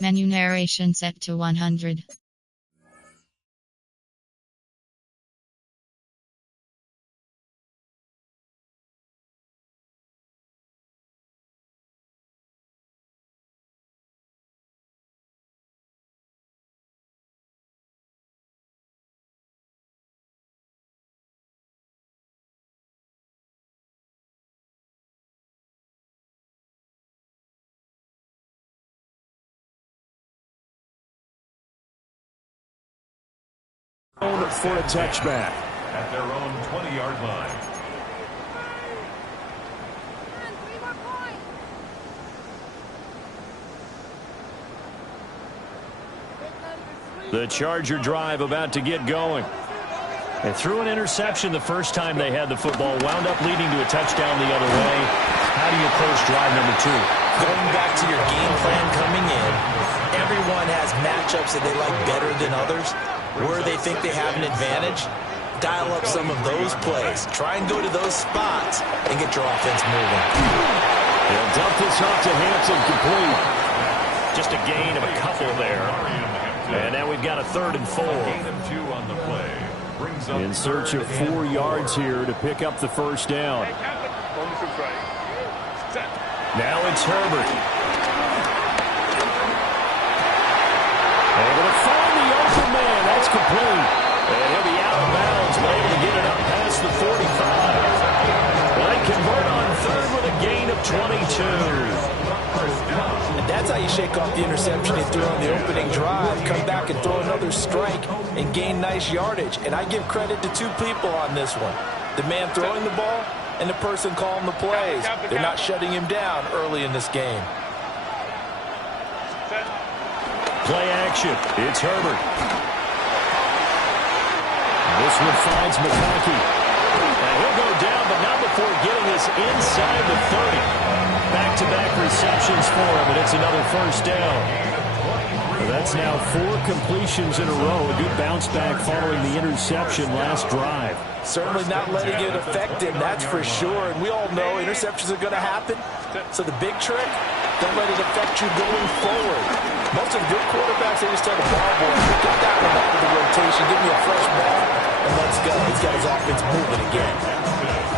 Menu narration set to 100. For a touchback. At their own 20-yard line. The Charger drive about to get going. They threw an interception the first time they had the football, wound up leading to a touchdown the other way. How do you approach drive number 2? Going back to your game plan coming in, everyone has matchups that they like better than others. Where they think they have an advantage, dial up some of those plays. Try and go to those spots and get your offense moving. They'll dump this off to Hampton, complete. Just a gain of a couple there. And now we've got a 3rd and 4. On the play. In search of 4 yards here to pick up the first down. Now it's Herbert. Able to find the open man. That's complete. And he'll be out of bounds, but able to get it up past the 45. Well, they convert on 3rd with a gain of 22. And that's how you shake off the interception he threw on the opening drive. Come back and throw another strike and gain nice yardage. And I give credit to 2 people on this one. The man throwing the ball and the person calling the plays. They're not shutting him down early in this game. Play action. It's Herbert. This one finds McConkey. And he'll go down, but not before getting this inside the 30. Back-to-back receptions for him, and it's another first down. That's now 4 completions in a row. A good bounce back following the interception last drive. Certainly not letting it affect him, that's for sure. And we all know interceptions are going to happen. So the big trick, don't let it affect you going forward. Most of the good quarterbacks, they just tell the ball boy, get that one up to the rotation, give me a fresh ball, and let's go. He's got his offense moving again.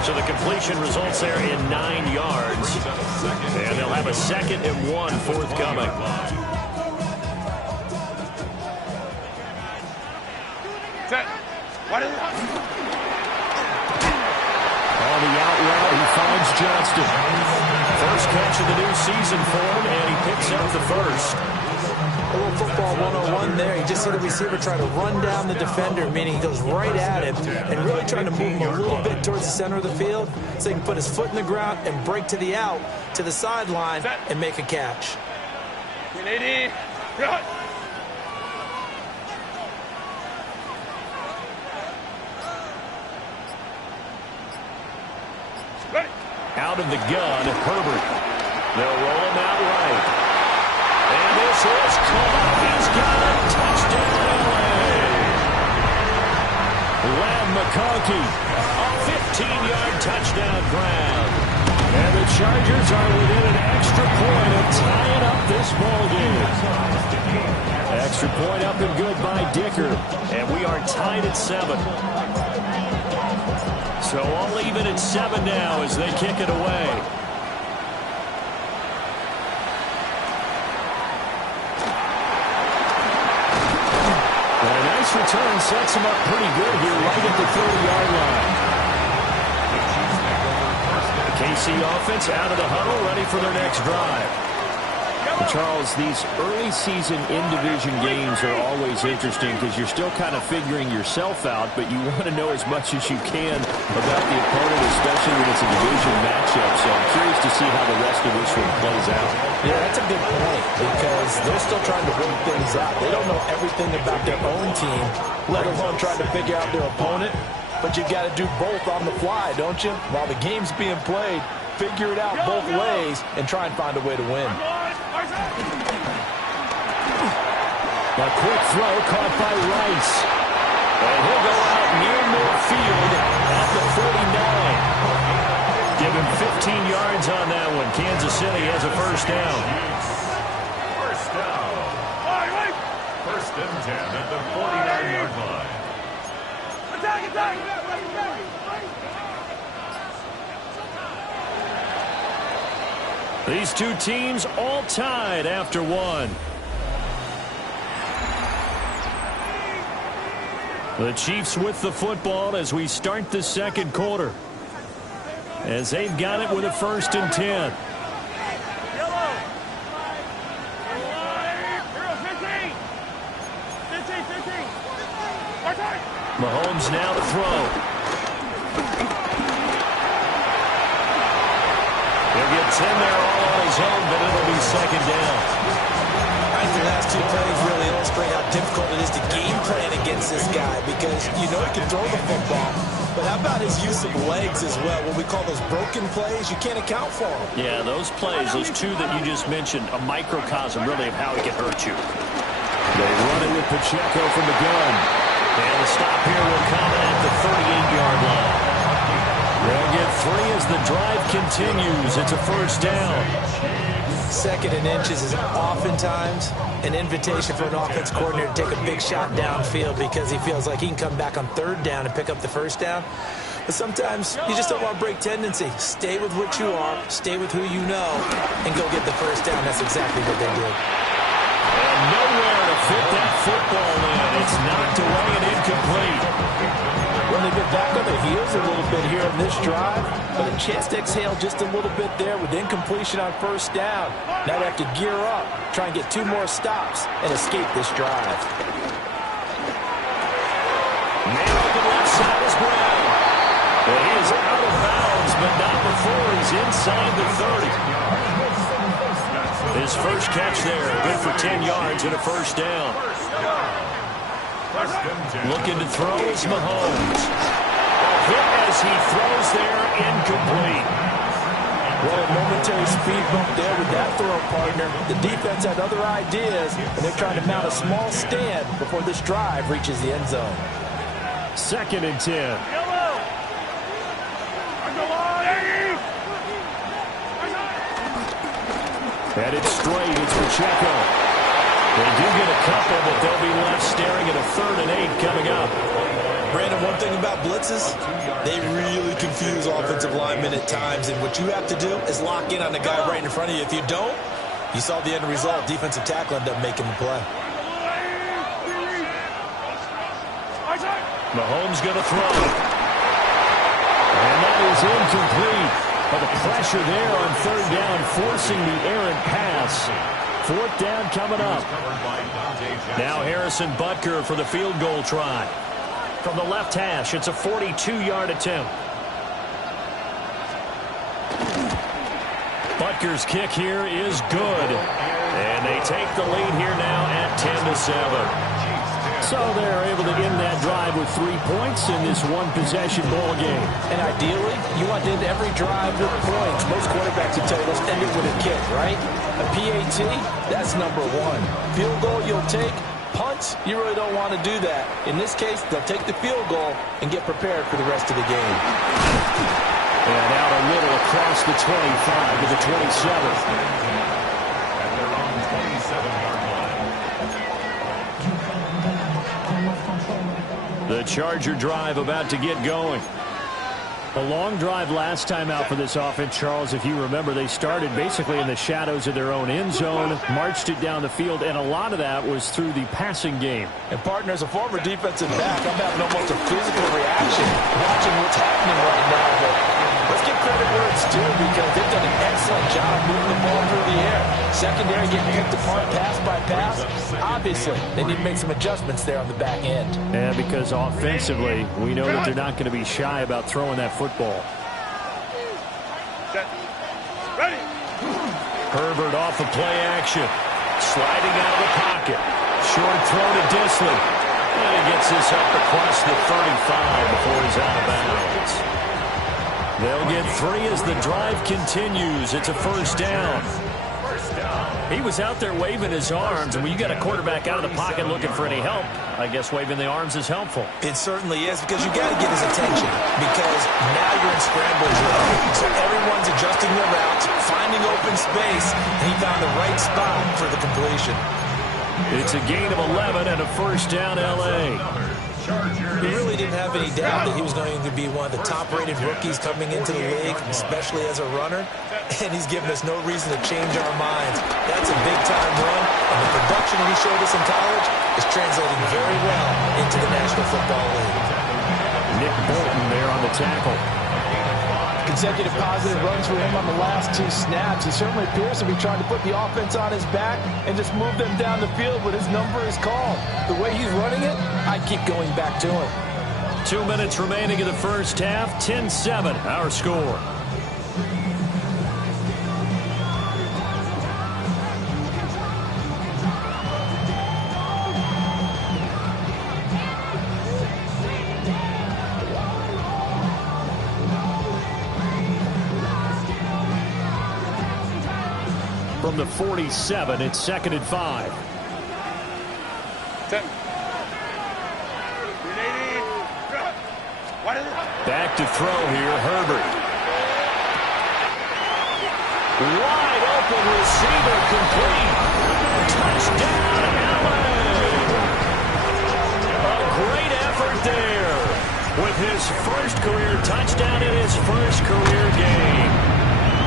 So the completion results there in 9 yards. And they'll have a 2nd and 1 forthcoming. On the out route, he finds Johnston. First catch of the new season for him, and he picks up the first. A little football 101 there. You just see the receiver try to run down the defender, meaning he goes right at him and really trying to move him a little bit towards the center of the field so he can put his foot in the ground and break to the out, to the sideline, and make a catch. Out of the gun, Herbert. They'll roll him out right. And this is caught. He's got a touchdown, LA. Lamb McConkey, a 15-yard touchdown grab. And the Chargers are within an extra point of tying up this ballgame. Extra point up and good by Dicker. And we are tied at 7. So all even at 7 now as they kick it away. And a nice return sets him up pretty good here right at the 30-yard line. The KC offense out of the huddle, ready for their next drive. Charles, these early season in-division games are always interesting because you're still kind of figuring yourself out, but you want to know as much as you can about the opponent, especially when it's a division matchup. So I'm curious to see how the rest of this one plays out. Yeah, that's a good point because they're still trying to work things out. They don't know everything about their own team, let alone trying to figure out their opponent. But you've got to do both on the fly, don't you? While the game's being played, figure it out both ways and try and find a way to win. A quick throw caught by Rice. And he'll go out near midfield at the 49. Give him 15 yards on that one. Kansas City has a first down. First down. First and 10 at the 49-yard line. These two teams all tied after one. The Chiefs with the football as we start the second quarter, as they've got it with a 1st and 10. Mahomes now to throw. He'll get 10 there all on his own, but it'll be 2nd down. I think the last two plays really illustrate how difficult it is to game plan against this guy, because you know he can throw the football. But how about his use of legs as well? What we call those broken plays, you can't account for them. Yeah, those plays, those two that you just mentioned, a microcosm really of how he can hurt you. They run it with Pacheco from the gun. And the stop here will come at the 38-yard line. They'll get 3 as the drive continues. It's a 1st down. 2nd and inches is oftentimes an invitation for an offense coordinator to take a big shot downfield because he feels like he can come back on 3rd down and pick up the 1st down. But sometimes you just don't want to break tendency. Stay with what you are, stay with who you know, and go get the 1st down. That's exactly what they did. And nowhere to fit that football in. It's knocked away and incomplete. When they get back on their heels a little bit here in this drive, but a chance to exhale just a little bit there with incompletion on 1st down. Now they have to gear up, try and get 2 more stops, and escape this drive. Man on the left side is Brown. Well, he is out of bounds, but not before he's inside the 30. His first catch there, good for 10 yards and a 1st down. Looking to throw is Mahomes. Hit as he throws there, incomplete. What a momentary speed bump there with that throw, partner. The defense had other ideas, and they're trying to mount a small stand before this drive reaches the end zone. 2nd and 10. Headed straight, it's Pacheco. They do get a couple, but they'll be left staring at a 3rd and 8 coming up. Brandon, one thing about blitzes, they really confuse offensive linemen at times, and what you have to do is lock in on the guy right in front of you. If you don't, you saw the end result. Defensive tackle ended up making the play. Mahomes going to throw. And that is incomplete. But the pressure there on 3rd down, forcing the errant pass. 4th down coming up. Now Harrison Butker for the field goal try. From the left hash, it's a 42-yard attempt. Butker's kick here is good. And they take the lead here now at 10-7. So they're able to end that drive with 3 points in this one-possession ball game. And ideally, you want to end every drive with points. Most quarterbacks would tell you, let's end it with a kick, right? A PAT, that's number 1. Field goal you'll take. Punts, you really don't want to do that. In this case, they'll take the field goal and get prepared for the rest of the game. And out a little across the 25 to the 27. At their own 27-yard line. The Charger drive about to get going. A long drive last time out for this offense, Charles. If you remember, they started basically in the shadows of their own end zone, marched it down the field, and a lot of that was through the passing game. And, partner, as a former defensive back, I'm having almost a physical reaction watching what's happening right now. But let's give credit where it's due, because they've done an excellent job moving the ball through the air. Secondary getting picked apart pass by pass. Obviously, they need to make some adjustments there on the back end. And because offensively, we know that they're not going to be shy about throwing that football. Ready. Herbert off of play action. Sliding out of the pocket. Short throw to Disley. And he gets this up across the 35 before he's out of bounds. They'll get 3 as the drive continues. It's a 1st down. He was out there waving his arms, and when you got a quarterback out of the pocket looking for any help, I guess waving the arms is helpful. It certainly is, because you got to get his attention, because now you're in scramble drill. So everyone's adjusting their routes, finding open space, and he found the right spot for the completion. It's a gain of 11 and a first down, L.A. We really didn't have any doubt that he was going to be one of the top-rated rookies coming into the league, especially as a runner, and he's given us no reason to change our minds. That's a big-time run, and the production he showed us in college is translating very well into the National Football League. Nick Bolton there on the tackle. Consecutive positive runs for him on the last 2 snaps. He certainly appears to be trying to put the offense on his back and just move them down the field, but his number is called. The way he's running it, I keep going back to him. 2 minutes remaining in the first half. 10-7, our score. From the 47, it's 2nd and 5. Back to throw here, Herbert. Wide open receiver, complete. Touchdown, Allen. A great effort there with his first career touchdown in his first career game.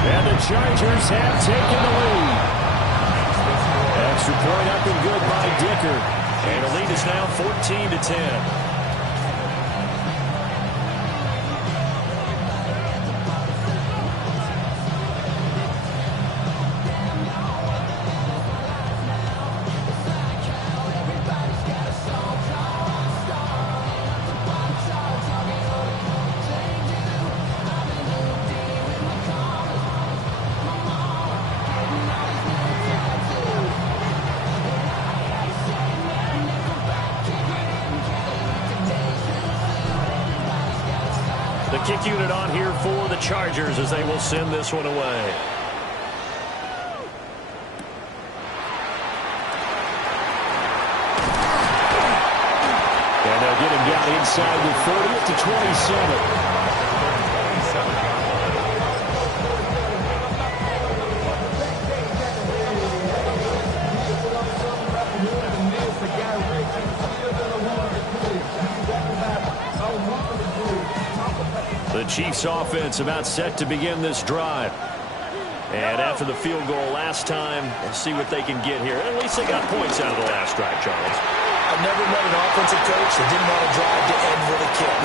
And the Chargers have taken the lead. Extra point up and good by Dicker. And the lead is now 14-10. Kick unit on here for the Chargers as they will send this one away. And they'll get him down inside the 40 to 27. The Chiefs offense about set to begin this drive. And after the field goal last time, we'll see what they can get here. At least they got points out of the last drive, Charles. I've never met an offensive coach that didn't want to drive to end with a kick.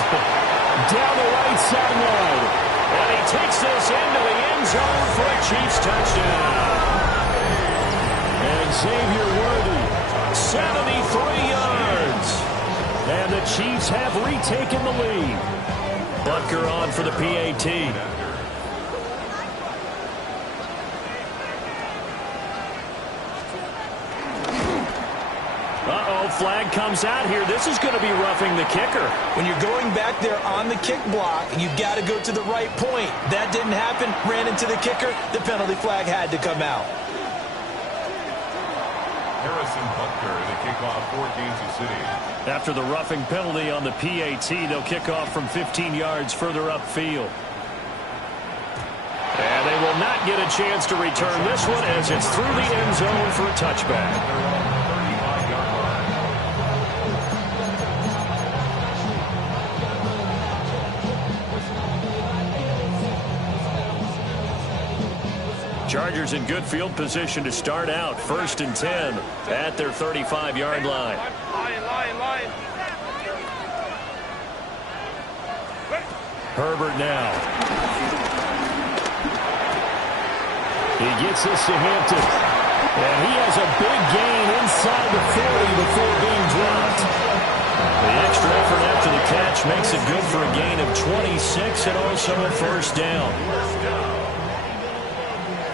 Down the right sideline. And he takes this into the end zone for a Chiefs touchdown. And Xavier Worthy, 73 yards. And the Chiefs have retaken the lead. Butker on for the PAT. Uh-oh, flag comes out here. This is going to be roughing the kicker. When you're going back there on the kick block, you've got to go to the right point. That didn't happen. Ran into the kicker. The penalty flag had to come out. Harrison Butker, the kickoff for Kansas City. After the roughing penalty on the PAT, they'll kick off from 15 yards further upfield. And they will not get a chance to return this one as it's through the end zone for a touchback. Chargers in good field position to start out. 1st and 10 at their 35-yard line. Herbert now. He gets this to Hampton. And he has a big gain inside the 40 before being dropped. The extra effort after the catch makes it good for a gain of 26 and also a first down.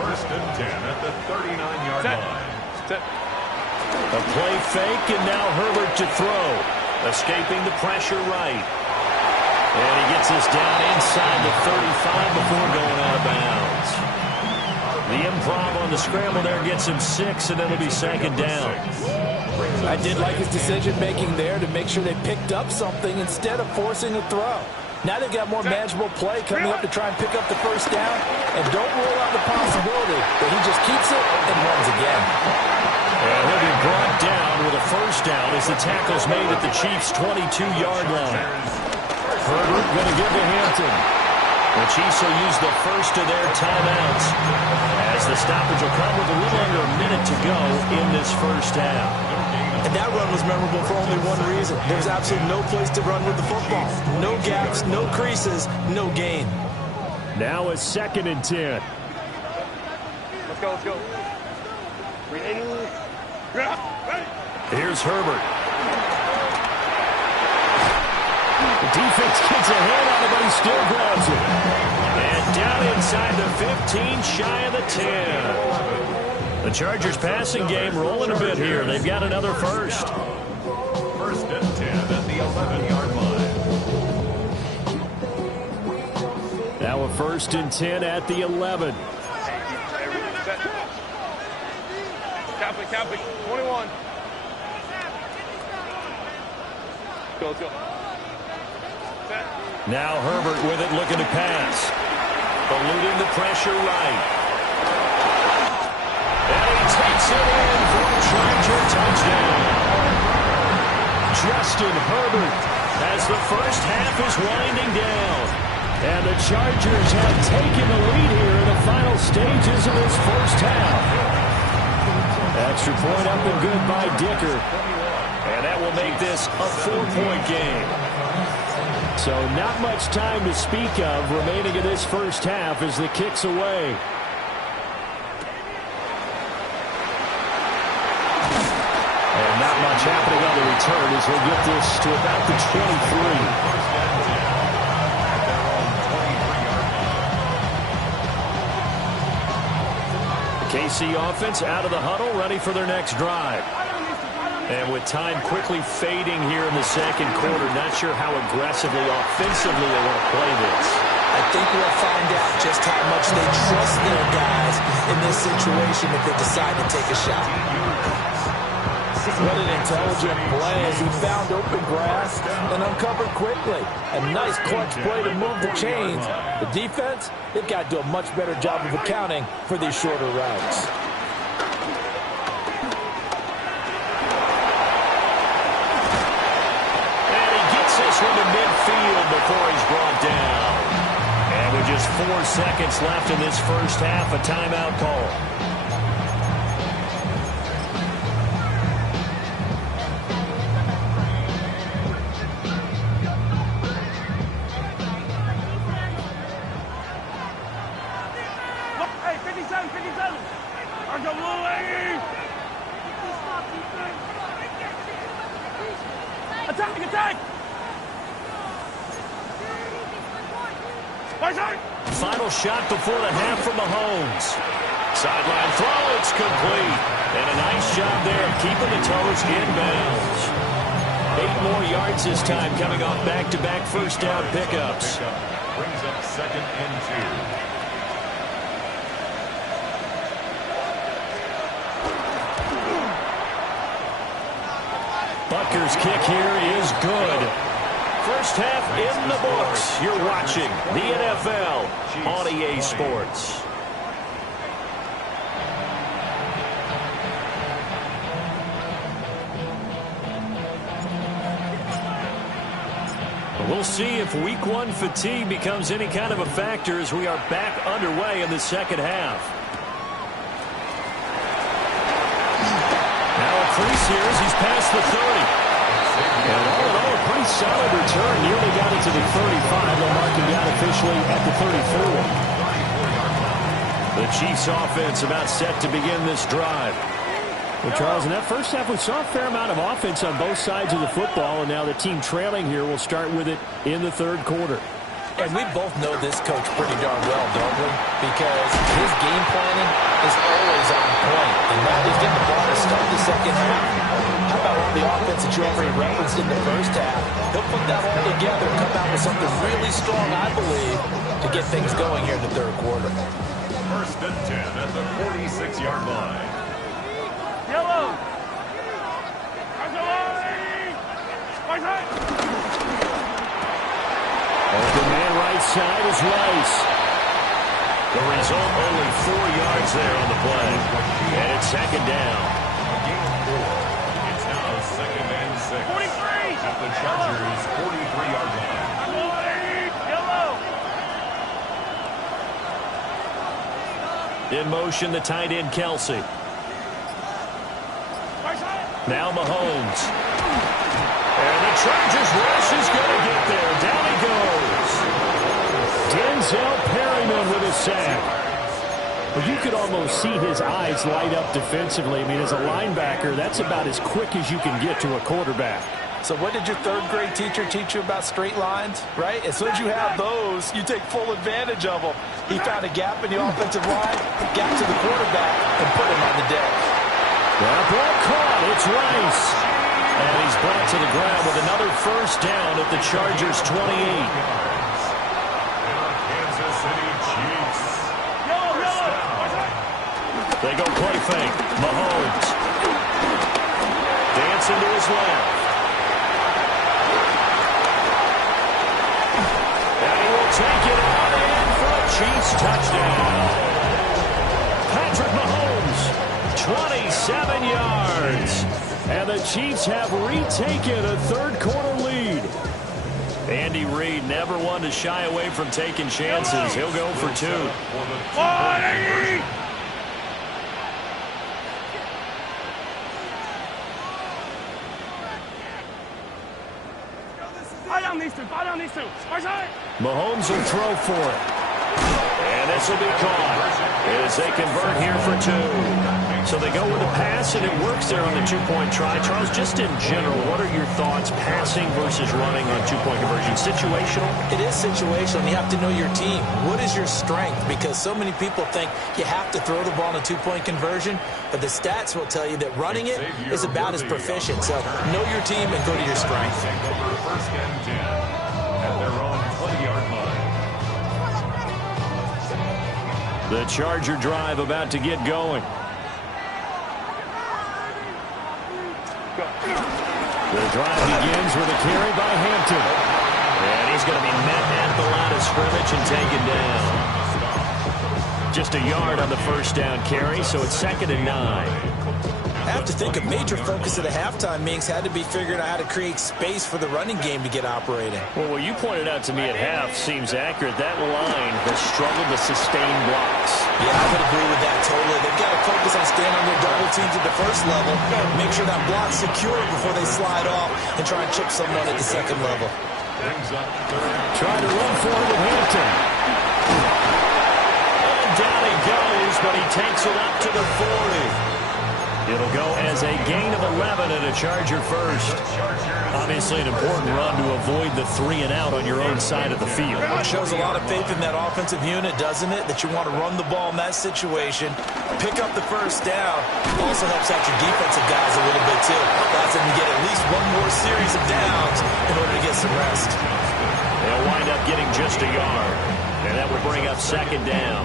1st and 10 at the 39-yard line. A play fake, and now Herbert to throw. Escaping the pressure right. And he gets this down inside the 35 before going out of bounds. The improv on the scramble there gets him 6, and it'll be 2nd down. I did like his decision-making there to make sure they picked up something instead of forcing a throw. Now they've got more manageable play coming up to try and pick up the first down. And don't rule out the possibility that he just keeps it and runs again. And he'll be brought down with a first down as the tackle's made at the Chiefs' 22-yard line. Herbert going to give to Hampton. The Chiefs will use the first of their timeouts as the stoppage will come with a little under a minute to go in this first half. And that run was memorable for only one reason. There was absolutely no place to run with the football. No gaps, no creases, no gain. Now a 2nd and 10. Let's go, let's go. Here's Herbert. The defense gets a hand on it, but he still grabs it. And down inside the 15, shy of the 10. The Chargers passing game rolling a bit here. They've got another first. First and 10 at the 11-yard line. Now a 1st and 10 at the 11. Catholic, 21. Let's go. Now Herbert with it, looking to pass. Eluding the pressure right. And he takes it in for a Charger touchdown. Justin Herbert as the first half is winding down. And the Chargers have taken the lead here in the final stages of this first half. Extra point up and good by Dicker. And that will make this a 4-point game. So not much time to speak of remaining in this first half as the kick's away. And not much happening on the return as he'll get this to about the 23. KC offense out of the huddle, ready for their next drive. And with time quickly fading here in the second quarter, not sure how aggressively, offensively they want to play this. I think we'll find out just how much they trust their guys in this situation if they decide to take a shot. What an intelligent play as he found open grass and uncovered quickly. A nice clutch play to move the chains. The defense, they've got to do a much better job of accounting for these shorter routes. And he gets this one to midfield before he's brought down. And with just 4 seconds left in this first half, a timeout call. Final shot before the half from Mahomes. Sideline throw, it's complete. And a nice job there of keeping the toes in bounds. 8 more yards this time coming off back-to-back first down pickups. Brings up 2nd and 2. Butker's kick here is good. First half in the books. You're watching the NFL on EA Sports. We'll see if Week 1 fatigue becomes any kind of a factor as we are back underway in the second half. Now a crease here as he's past the 30. And all in all, a pretty solid return. Nearly got it to the 35. They'll mark him down officially at the 34. The Chiefs offense about set to begin this drive. Well, Charles, in that first half, we saw a fair amount of offense on both sides of the football, and now the team trailing here will start with it in the third quarter. And we both know this coach pretty darn well, don't we? Because his game planning is always on point. And now he's getting the ball to start the second half. How about all the offense that you already referenced in the first half? He'll put that all together and come out with something really strong, I believe, to get things going here in the third quarter. First and 10 at the 46-yard line. Yellow. Open man right side is Rice. The result, only 4 yards there on the play. And it's second down. the Chargers' 43-yard line. In motion, the tight end, Kelsey. Now Mahomes. And the Chargers rush is going to get there. Down he goes. Denzel Perryman with a sack. Well, you could almost see his eyes light up defensively. I mean, as a linebacker, that's about as quick as you can get to a quarterback. So what did your third-grade teacher teach you about straight lines, right? As soon as you have those, you take full advantage of them. He found a gap in the offensive line, got to the quarterback, and put him on the deck. Well, ball caught. It's Rice. And he's brought to the ground with another first down at the Chargers' 28. Kansas City Chiefs. They go play fake. Mahomes. Dancing to his left. And he will take it on in for a Chiefs touchdown. Patrick Mahomes, 27 yards. And the Chiefs have retaken a third-quarter lead. Andy Reid never one to shy away from taking chances. He'll go for two. Mahomes will throw for it. And this will be caught as they convert here for two. So they go with a pass, and it works there on the two-point try. Charles, just in general, what are your thoughts passing versus running on two-point conversion? Situational? It is situational. You have to know your team. What is your strength? Because so many people think you have to throw the ball in a two-point conversion, but the stats will tell you that running it is about as proficient. So know your team and go to your strength. First and 10 at their own 20-yard line. The Charger drive about to get going. The drive begins with a carry by Hampton. And he's going to be met at the line of scrimmage and taken down. Just a yard on the first down carry, so it's 2nd and 9. I have to think a major focus of the halftime meetings had to be figuring out how to create space for the running game to get operating. Well, what you pointed out to me at half seems accurate. That line has struggled to sustain blocks. Yeah, I would agree with that totally. They've got to focus on staying on their double teams at the first level, make sure that block's secure before they slide off, and try and chip someone at the second level. Try to run for it with Hampton. And down he goes, but he takes it up to the 40. It'll go as a gain of 11 and a Charger first. Obviously an important run to avoid the 3 and out on your own side of the field. It shows a lot of faith in that offensive unit, doesn't it? That you want to run the ball in that situation, pick up the first down. Also helps out your defensive guys a little bit too. Allows them to get at least one more series of downs in order to get some rest. They'll wind up getting just a yard. And that will bring up 2nd down.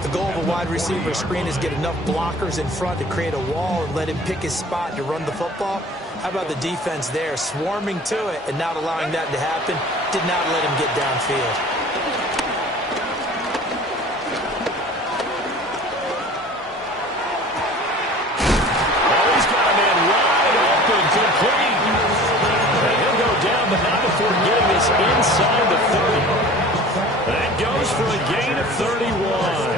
The goal of a wide receiver screen is get enough blockers in front to create a wall and let him pick his spot to run the football. How about the defense there, swarming to it and not allowing that to happen? Did not let him get downfield. Oh, he's got a man wide open, complete. And he'll go down, but not before getting this inside the 30. That goes for a gain of 31.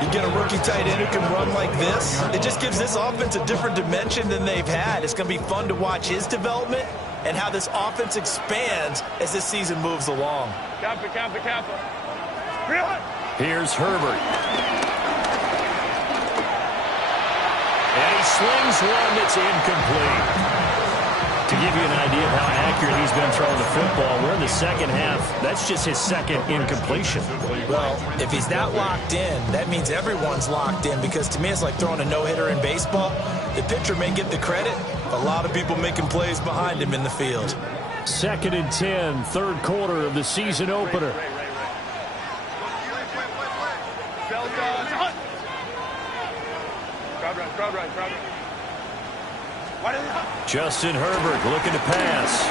You get a rookie tight end who can run like this, it just gives this offense a different dimension than they've had. It's going to be fun to watch his development and how this offense expands as this season moves along. Here's Herbert. And he slings one that's incomplete. To give you an idea of how accurate he's been throwing the football, we're in the second half. That's just his second incompletion. Well, if he's that locked in, that means everyone's locked in, because to me it's like throwing a no-hitter in baseball. The pitcher may get the credit, a lot of people making plays behind him in the field. 2nd and 10, third quarter of the season opener. Justin Herbert looking to pass.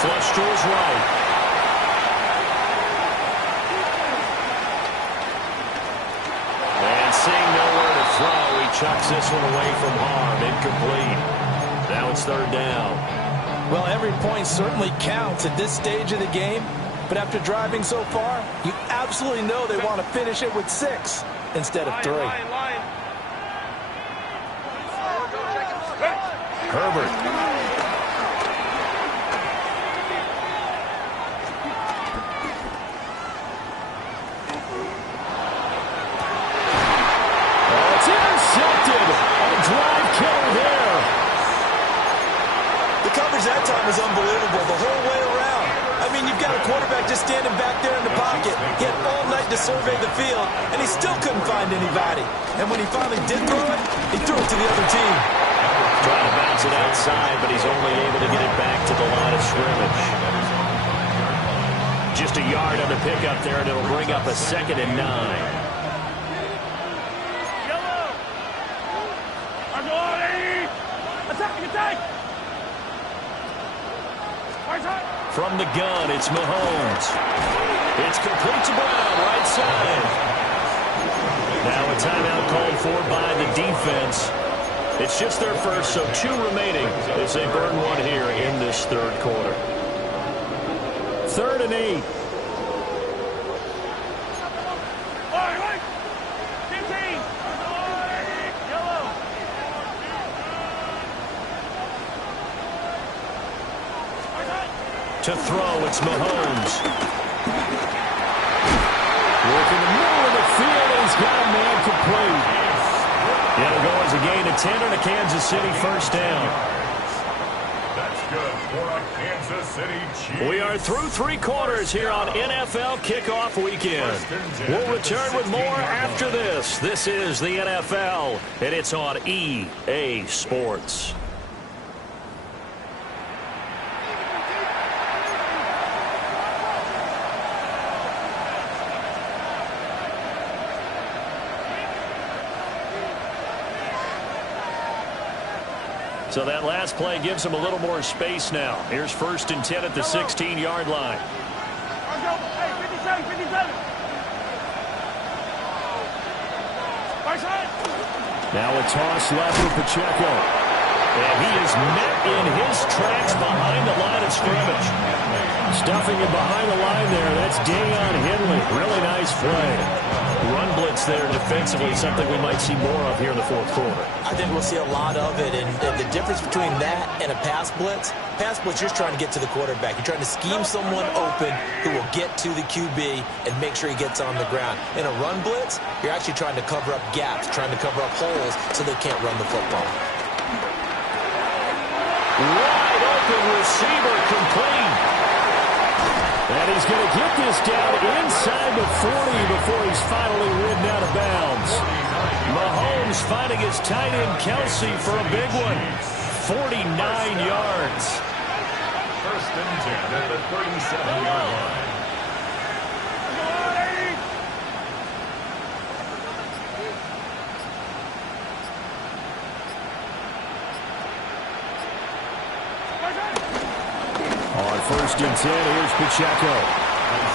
Flush to his right. And seeing nowhere to throw, he chucks this one away from harm. Incomplete. Now it's 3rd down. Well, every point certainly counts at this stage of the game. But after driving so far, you absolutely know they want to finish it with 6 instead of 3. Herbert. That time was unbelievable the whole way around. I mean, you've got a quarterback just standing back there in the pocket. He had all night to survey the field, and he still couldn't find anybody. And when he finally did throw it, he threw it to the other team. Trying to bounce it outside, but he's only able to get it back to the line of scrimmage. Just a yard on the pickup there, and it'll bring up a 2nd and 9. From the gun, it's Mahomes. It's complete to Brown, right side. Now a timeout called for by the defense. It's just their first, so 2 remaining as they burn 1 here in this 3rd quarter. 3rd and 8. To throw, it's Mahomes. Working the middle of the field, and he's got a man complete. It'll go as a gain of 10 and a Kansas City first down. That's good for a Kansas City Chiefs. We are through 3 quarters here on NFL Kickoff Weekend. We'll return with more after this. This is the NFL, and it's on EA Sports. So that last play gives him a little more space now. Here's 1st and 10 at the 16-yard line. Now a toss left with Pacheco. And he is met in his tracks behind the line of scrimmage. Stuffing it behind the line there. That's Deion Henley. Really nice play. Run blitz there defensively, something we might see more of here in the 4th quarter. I think we'll see a lot of it, and the difference between that and a pass blitz, you're just trying to get to the quarterback. You're trying to scheme someone open who will get to the QB and make sure he gets on the ground. In a run blitz, you're actually trying to cover up gaps, trying to cover up holes so they can't run the football. Wide open receiver complete. And he's going to get this down inside the 40 before he's finally ridden out of bounds. Mahomes finding his tight end Kelsey for a big one. 49 yards. 1st and 10 at the 37-yard line. On 1st and 10, here's Pacheco.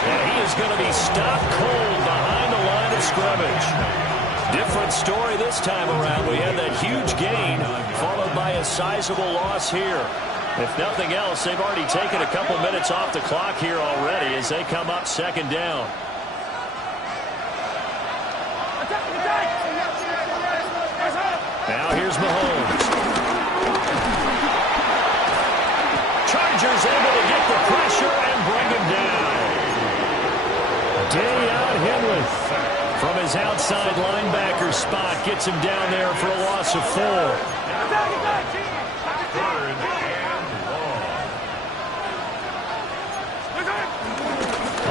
And he is going to be stopped cold behind the line of scrimmage. Different story this time around. We had that huge gain, followed by a sizable loss here. If nothing else, they've already taken a couple minutes off the clock here already as they come up 2nd down. Now here's Mahomes. Chargers able to get the pressure and bring him down. Deion Henley from his outside linebacker spot gets him down there for a loss of 4. 3rd and long.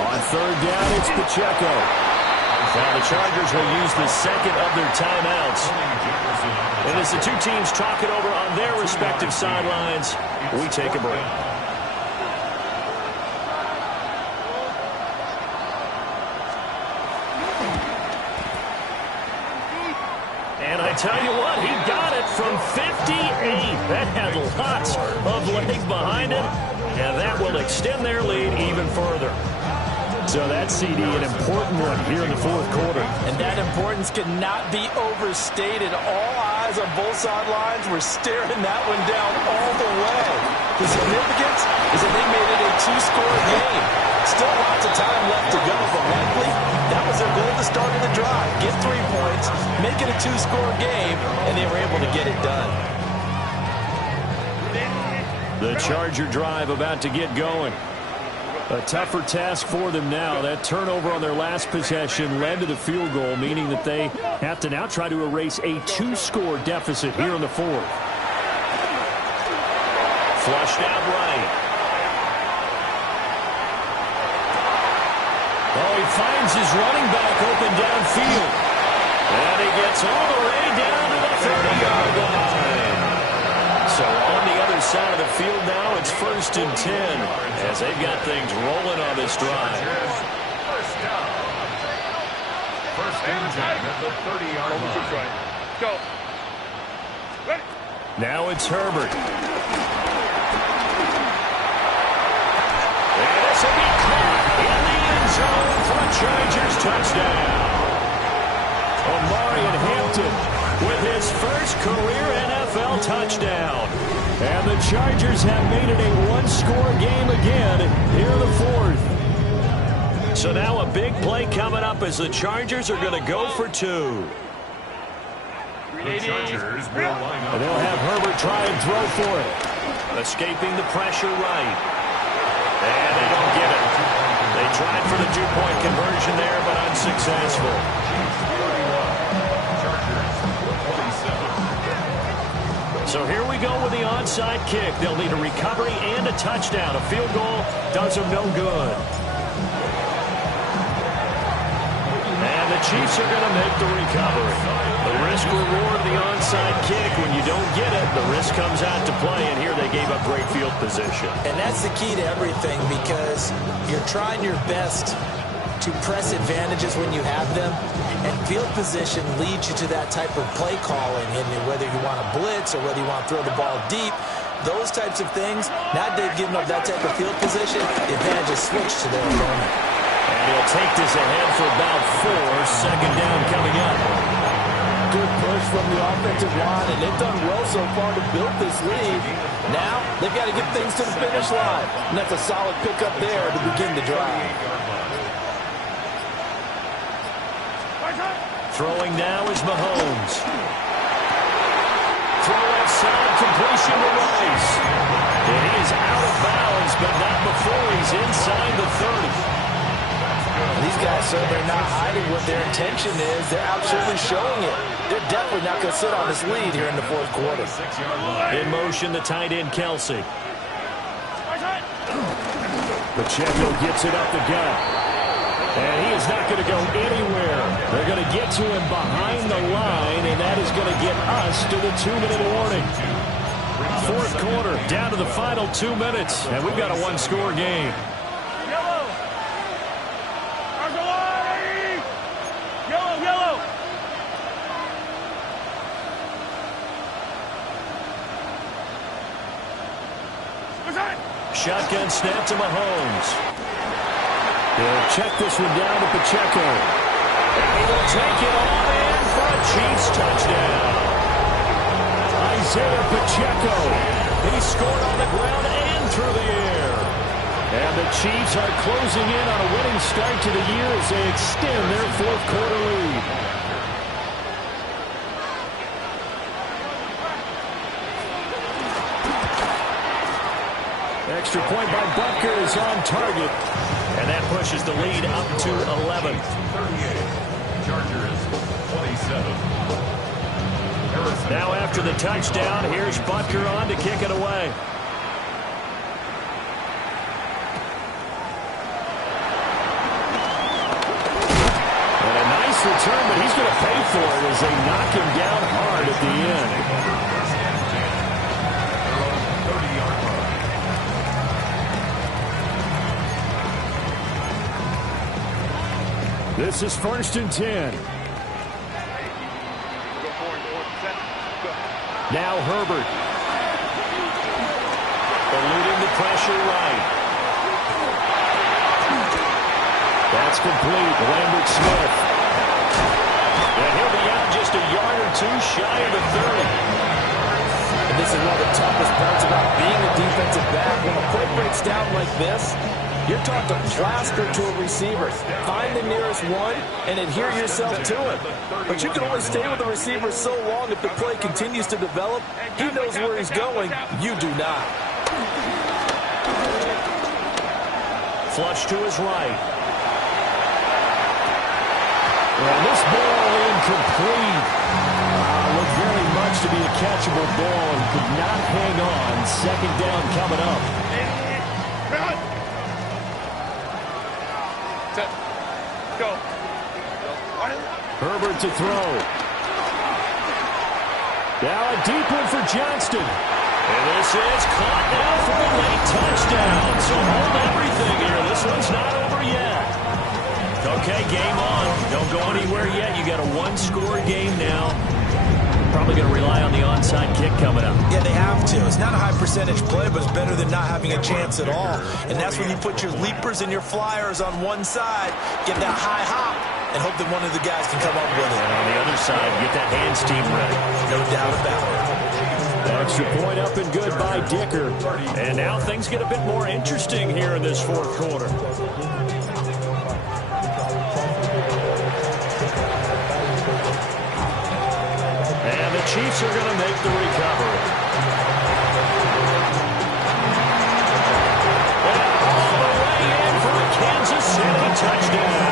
On 3rd down, it's Pacheco. Now the Chargers will use the 2nd of their timeouts. And as the 2 teams talk it over on their respective sidelines, we take a break. And I tell you what, he got it from 58. That had lots of leg behind it, and that will extend their lead even further. So that CD, an important one here in the 4th quarter. And that importance cannot be overstated. All eyes guys on both sidelines were staring that one down all the way. The significance is that they made it a two-score game. Still lots of time left to go, but likely that was their goal to start of the drive. Get 3 points, make it a two-score game, and they were able to get it done. The Charger drive about to get going. A tougher task for them now. That turnover on their last possession led to the field goal, meaning that they have to now try to erase a 2-score deficit here in the fourth. Flushed out right. Oh, he finds his running back open downfield. And he gets all the way down to the 30-yard line. So on the other side of the field now, it's 1st and 10 as they've got things rolling on this drive. First down. First and 10 at the 30-yard line. Go. Ready. Now it's Herbert. And this will be caught in the end zone for a Chargers touchdown. Omarion Hampton with his first career NFL touchdown. And the Chargers have made it a 1-score game again here in the fourth. So now a big play coming up as the Chargers are going to go for 2. The Chargers will line up. And they'll have Herbert try and throw for it. Escaping the pressure right. And they don't get it. They tried for the 2-point conversion there, but unsuccessful. So here we go with the onside kick. They'll need a recovery and a touchdown. A field goal does them no good. And the Chiefs are going to make the recovery. The risk-reward of the onside kick. When you don't get it, the risk comes out to play. And here they gave up great field position. And that's the key to everything, because you're trying your best to press advantages when you have them, and field position leads you to that type of play calling, and whether you want to blitz or whether you want to throw the ball deep, those types of things. Now they've given up that type of field position, the advantage is switched to their opponent. And he'll take this ahead for about 4. 2nd down coming up. Good push from the offensive line, and they've done well so far to build this lead. Now they've got to get things to the finish line, and that's a solid pickup there to begin the drive. Throwing now is Mahomes. Throw left side, completion to Rice. And he is out of bounds, but not before he's inside the 30. These guys certainly are not hiding what their intention is. They're out certainly showing it. They're definitely not going to sit on this lead here in the fourth quarter. In motion, the tight end, Kelsey. Pacheco gets it up the gut. And he is not going to go anywhere. They're going to get to him behind the line, and that is going to get us to the 2-minute warning. Fourth quarter, down to the final 2 minutes, and we've got a 1-score game. Yellow. Yellow, yellow. Shotgun snap to Mahomes. They'll check this one down to Pacheco. And he will take it all in for a Chiefs touchdown. Isaiah Pacheco. He scored on the ground and through the air. And the Chiefs are closing in on a winning start to the year as they extend their fourth quarter lead. Extra point by Butker is on target. And that pushes the lead up to 11. 38. Chargers 27. Now after the touchdown, here's Butker on to kick it away. And a nice return, but he's going to pay for it as they knock him down hard at the end. This is 1st and 10. Now Herbert. Eluding the pressure right. That's complete. Lambert Smith. And he'll be out just a yard or 22 shy of the 30. And this is one of the toughest parts about being a defensive back. When a play breaks down like this, you're taught to plaster to a receiver. Find the nearest one and adhere yourself to it. But you can only stay with the receiver so long if the play continues to develop. He knows where he's going. You do not. Flush to his right. And this ball incomplete. Looked very much to be a catchable ball and could not hang on. Second down coming up. Go. Herbert to throw. Now a deep one for Johnston. And this is caught now for a late touchdown. So hold everything here. This one's not over yet. Okay, game on. Don't go anywhere yet. You got a one-score game now. Probably going to rely on the onside kick coming up. Yeah, they have to. It's not a high percentage play, but it's better than not having a chance at all. And that's when you put your leapers and your flyers on one side, get that high hop, and hope that one of the guys can come up with it. And on the other side, get that hands team ready. No doubt about it. Extra point up and good by Dicker. And now things get a bit more interesting here in this fourth quarter. And the Chiefs are going to make the recovery. And all the way in for a Kansas City touchdown.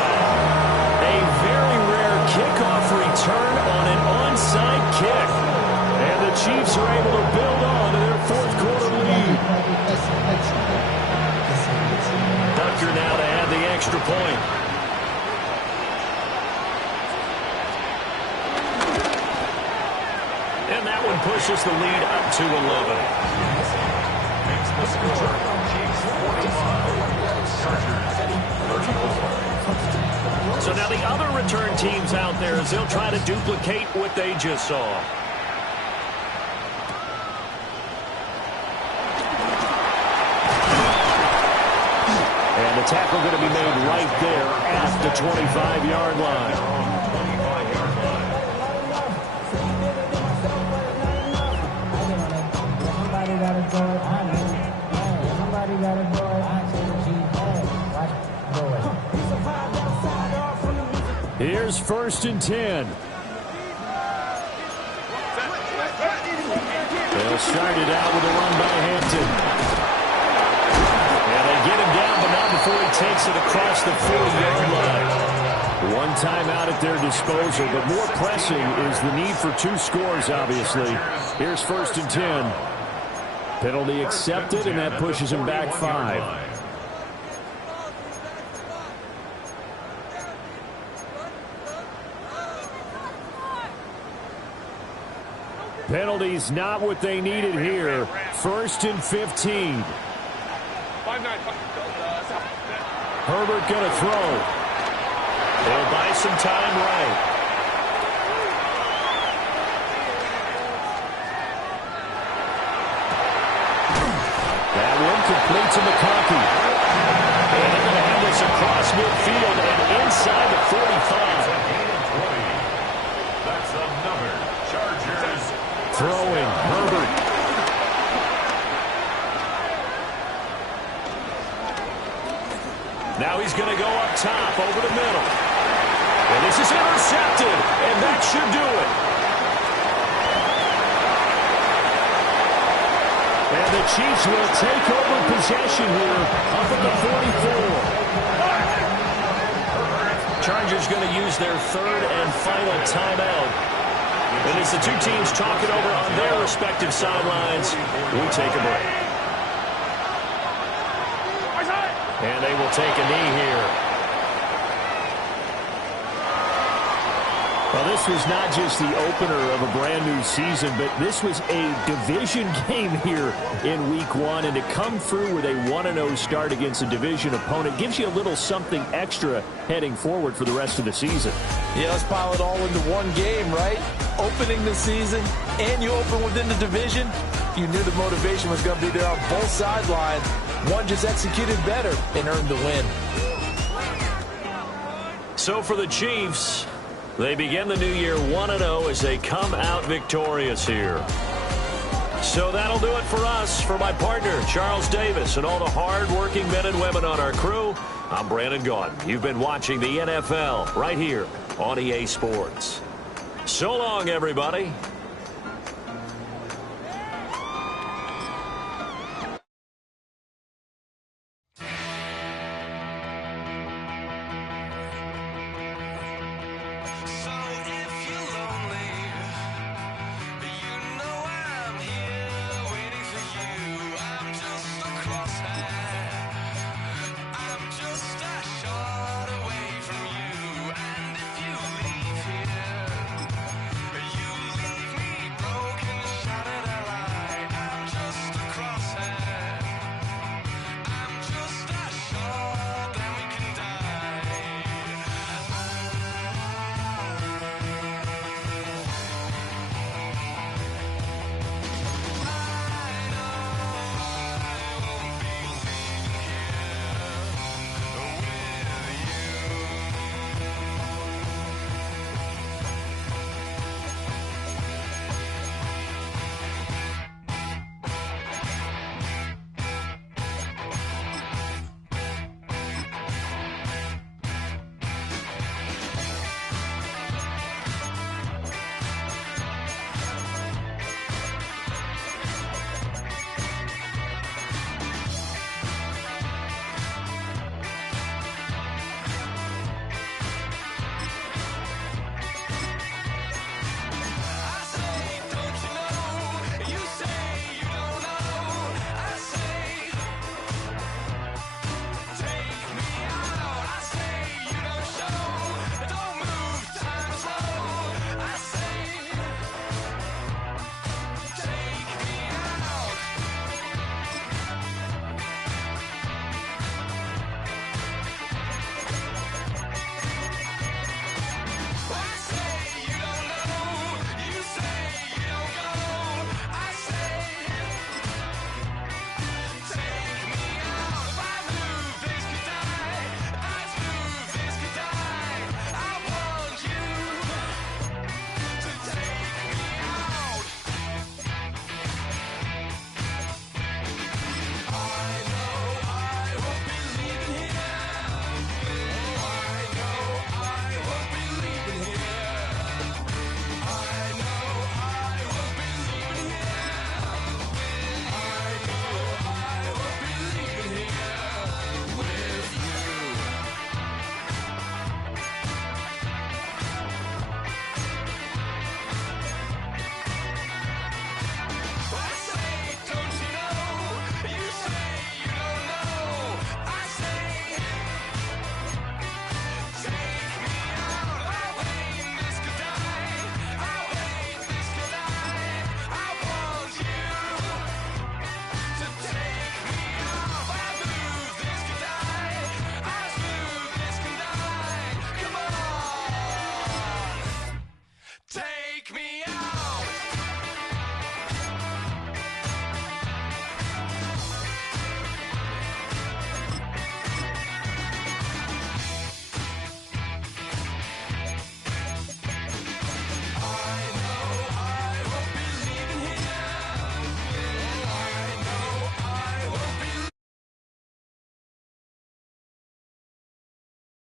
A very rare kickoff return on an onside kick. And the Chiefs are able to build on to their fourth quarter lead. Ducker now to add the extra point. And that one pushes the lead up to 11. So now the other return teams out there as they'll try to duplicate what they just saw. And the tackle going to be made right there at the 25-yard line. Here's 1st and 10. They'll start it out with a run by Hampton. And they get him down, but not before he takes it across the 40-yard line. One timeout at their disposal, but more pressing is the need for 2 scores, obviously. Here's 1st and 10. Penalty accepted, and that pushes him back 5. Penalties not what they needed here. 1st and 15. Herbert going to throw. They'll buy some time right. That one complete to McConkey. And they're going to have this across midfield and inside the 45. That's another Chargers. Throwing, Herbert. Now he's going to go up top, over the middle. And this is intercepted, and that should do it. And the Chiefs will take over possession here up at the 44. Chargers going to use their 3rd and final timeout. And as the two teams talk it over on their respective sidelines, we take a break. And they will take a knee here. Well, this was not just the opener of a brand new season, but this was a division game here in week 1. And to come through with a 1-0 start against a division opponent gives you a little something extra heading forward for the rest of the season. Yeah, let's pile it all into one game, right? Opening the season, and you open within the division. You knew the motivation was going to be there on both sidelines. One just executed better and earned the win. So for the Chiefs, They begin the new year 1-0 as they come out victorious here. So that'll do it for us. For my partner, Charles Davis, and all the hard-working men and women on our crew, I'm Brandon Gaudin. You've been watching the NFL right here on EA Sports. So long, everybody.